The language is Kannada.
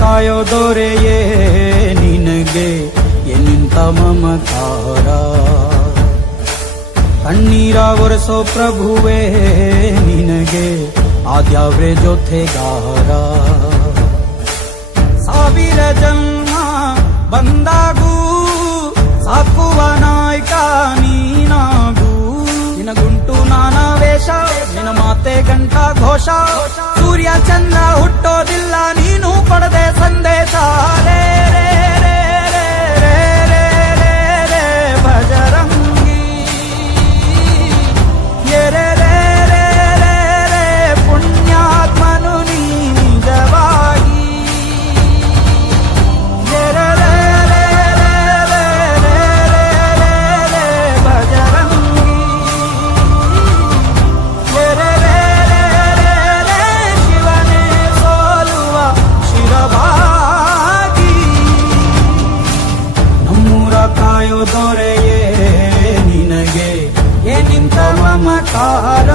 ಕಾಯೋ ದೊರೆಯೇ ನಿನಗೆ ಎನ್ನಿಂತ ಮಮಕಾರ. ಕಣ್ಣೀರ ಒರೆಸೋ ಪ್ರಭುವೇ ನಿನಗೆ ಆದ್ಯಾವ್ರೆ ಜೊತೆಗಾರ. ಸಾವಿರ ಜನ್ಮ ಬಂದಾಗೂ ಸಾಕುವ ನಾಯಕ ನೀನಾಗೂ. ನಿನಗುಂಟು ನಾನಾ ವೇಷ, ನಿನ ಮಾತೆ ಗಂಟ ಘೋಷ. ಸೂರ್ಯ ಚಂದ್ರ ಹುಟ್ಟೋದಿಲ್ಲ ನೀನು ಕೊಡದೆ ಸಂದೇಶ. ರೇ ರೇ ರೇ ರೇ ರೇ ರೇ ರೇ ರೇ ಭಜರಂಗಿ. ರೇ ರೇ ರೇ ರೇ ರೇ ಪುಣ್ಯಾತ್ಮನು ನೀ ನಿಜವಾಗಿ. ರೇ ರೇ ರೇ ರೇ ರೇ ರೇ ರೇ ರೇ ರೇ ಭಜರಂಗಿ. ರೇ ರೇ ರೇ ರೇ ರೇ ಶಿವನೇ ಸೋಲುವ ಶಿರವಾಗಿ. ನಮ್ಮೂರ ಕಾಯೋ ದೊರೆಯೇ ನಿನಗೆ ಏನಿಂತ ಮಮಕಾರ.